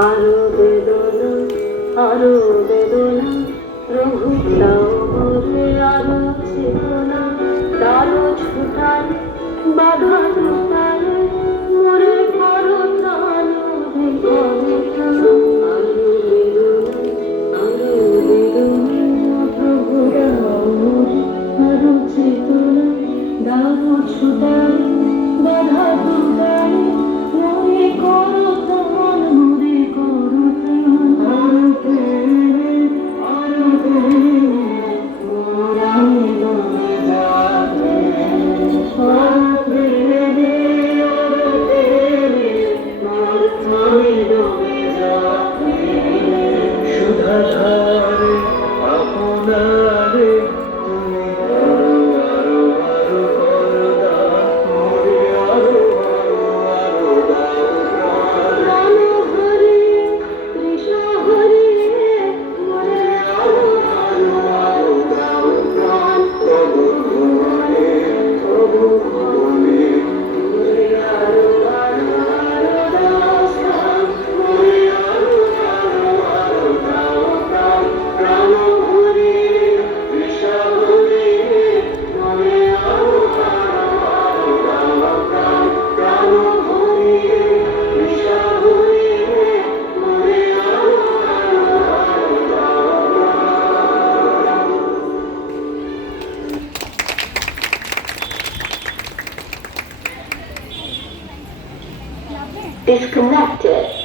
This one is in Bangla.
আরো বেদনা আরো বেদনা প্রভু দাও মোরে আরো চেতনা দাও ছুটাই বাধা টুটাই মোরে করো প্রাণ বিপদে আরো বেদনা প্রভু দাও মোরে আরো চেতনা দাও ছুটাই বাধা টুটাই মোরে করো প্রাণ সুধাধারে আপনারে তুমি আরো আরো করো দান মোরে আরো আরো আরো দাও প্রাণ হরে কৃষ্ণ হরে মোরে আরো আরো আরো দাও প্রাণ তবু ভুবনে তবু ভুবনে মোরে আরো আরো আরো দাও প্রাণ মোরে আরো আরো আরো দাও প্রাণ প্রাণ হরে কৃষ্ণ হরে মোরে আরো আরো আরো দাও প্রাণ প্রাণ হরে কৃষ্ণ হরে মোরে আরো আরো আরো দাও প্রাণ। Disconnected.